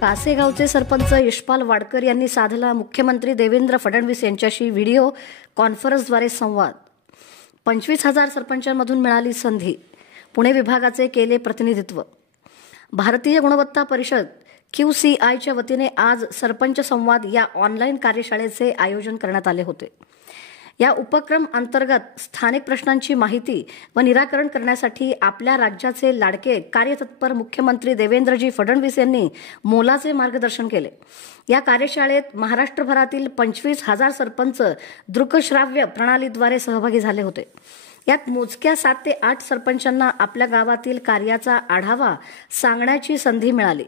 कासेगावचे सरपंच यशपाल वाडकर यांनी साधला मुख्यमंत्री देवेंद्र फडणवीस यांच्याशी व्हिडिओ कॉन्फरन्सद्वारे संवाद। 25,000 सरपंचांमधून मिळाली संधी, पुणे विभागाचे केले प्रतिनिधित्व। भारतीय गुणवत्ता परिषद QCIच्या वतीने आज सरपंच संवाद या ऑनलाईन कार्यशाळेचे आयोजन करण्यात आले होते। या उपक्रम अंतर्गत स्थानिक प्रश्नांची माहिती व निराकरण करण्यासाठी आपल्या राज्याचे लाडके कार्यतत्पर मुख्यमंत्री देवेंद्रजी फडणवीस यांनी मोलाचे मार्गदर्शन केले। या कार्यशाळेत महाराष्ट्रभरातील 25,000 सरपंच दृकश्राव्य प्रणालीद्वारे सहभागी झाले होते। यात मोजक्या 7 ते 8 सरपंचांना आपल्या गावातील कार्याचा आढावा सांगण्याची संधी मिळाली।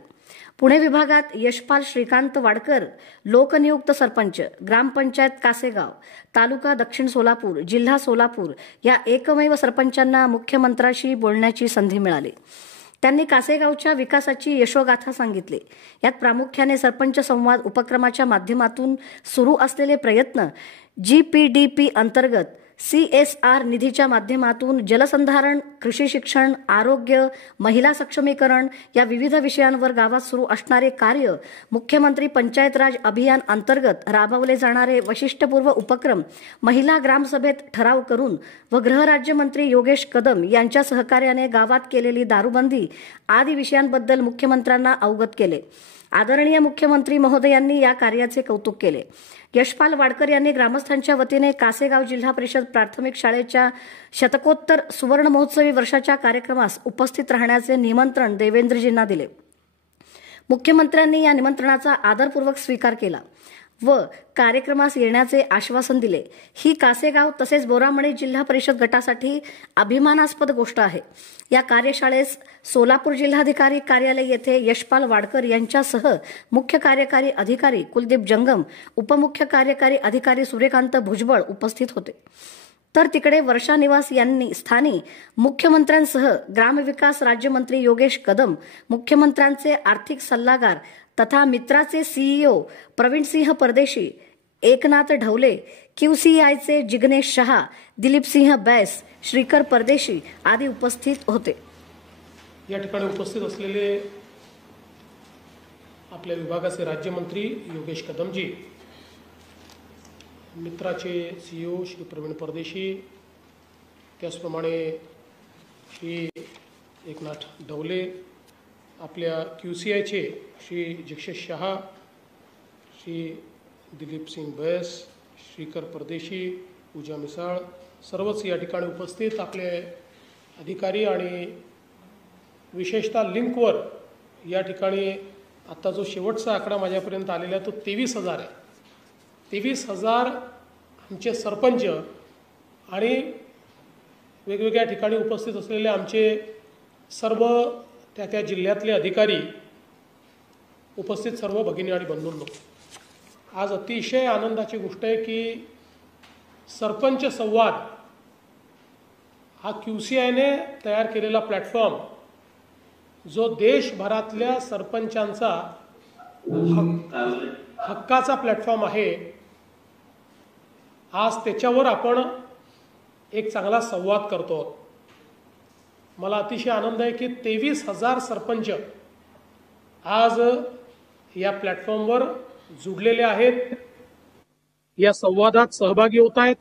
पुणे विभागात यशपाल श्रीकांत वाडकर लोकनियुक्त सरपंच, ग्रामपंचायत कासेगाव, तालुका दक्षिण सोलापूर, जिल्हा सोलापूर या एकमेव सरपंचांना मुख्यमंत्र्यांशी बोलण्याची संधी मिळाली। त्यांनी कासेगावच्या विकासाची यशोगाथा सांगितली। यात प्रामुख्याने सरपंच संवाद उपक्रमाच्या माध्यमातून सुरू असलेले प्रयत्न, GPDP अंतर्गत CSR निधीच्या माध्यमातून जलसंधारण, कृषी शिक्षण, आरोग्य, महिला सक्षमीकरण या विविध विषयांवर गावात सुरू असणारे कार्य, मुख्यमंत्री पंचायत राज अभियान अंतर्गत राबवले जाणारे वैशिष्ट्यपूर्ण उपक्रम, महिला ग्रामसभेत ठराव करून व गृहराज्यमंत्री योगेश कदम यांच्या सहकार्याने गावात केलेली दारूबंदी आदी विषयांबद्दल मुख्यमंत्र्यांना अवगत केले। आदरणीय मुख्यमंत्री महोदयांनी या कार्याचे कौतुक केले। यशपाल वाडकर यांनी ग्रामस्थांच्या वतीने कासेगाव जिल्हा परिषद प्राथमिक शाळेच्या शतकोत्तर सुवर्ण महोत्सवी वर्षाच्या कार्यक्रमास उपस्थित राहण्याचे निमंत्रण देवेंद्रजींना दिले। मुख्यमंत्र्यांनी या निमंत्रणाचा आदरपूर्वक स्वीकार केला व कार्यक्रमास येण्याचे आश्वासन दिले। ही कासेगाव तसेच बोरामणे जिल्हा परिषद गटासाठी अभिमानास्पद गोष्ट आहे। या कार्यशाळेस सोलापूर जिल्हाधिकारी कार्यालय येथे यशपाल वाडकर यांच्यासह मुख्य कार्यकारी अधिकारी कुलदीप जंगम, उपमुख्य कार्यकारी अधिकारी सूर्यकांत भुजबळ उपस्थित होते। तर तिकडे वर्षा निवास यांनी स्थानी मुख्यमंत्र्यांसह ग्रामविकास राज्यमंत्री योगेश कदम, मुख्यमंत्र्यांचे आर्थिक सल्लागार तथा मित्राचे CEO प्रवीणसिंह परदेशी, एकनाथ ढवले, QCIचे जिग्नेश शहा, दिलीपसिंह बैस, श्रीकर परदेशी आदी उपस्थित होते। या ठिकाणी उपस्थित असलेले आपल्या विभागाचे राज्यमंत्री योगेश कदमजी, मित्राचे CEO श्री प्रवीण परदेशी, त्याचप्रमाणे श्री एकनाथ ढवले, आपल्या QCIचे श्री जिग्नेश शहा, श्री दिलीपसिंह बैस, श्रीकर परदेशी, पूजा मिसाळ, सर्वच या ठिकाणी उपस्थित आपले अधिकारी आणि विशेषतः लिंकवर या ठिकाणी आता जो शेवटचा आकडा माझ्यापर्यंत आलेला आहे तो 23,000 आहे। 23,000 आमचे सरपंच आणि वेगवेगळ्या ठिकाणी उपस्थित असलेले आमचे सर्व त्या जिल्ह्यातले अधिकारी, उपस्थित सर्व भगिनी आणि बंधूंनो, आज अतिशय आनंदाची गोष्ट आहे की सरपंच संवाद हा QCIने तयार केलेला प्लॅटफॉर्म, जो देशभरातल्या सरपंचांचा हक्काचा प्लॅटफॉर्म आहे, आज त्याच्यावर आपण एक चांगला संवाद करतो। मला अतिशय आनंद आहे की 23,000 सरपंच आज या प्लॅटफॉर्मवर जुडलेले आहेत, या संवादात सहभागी होत आहेत।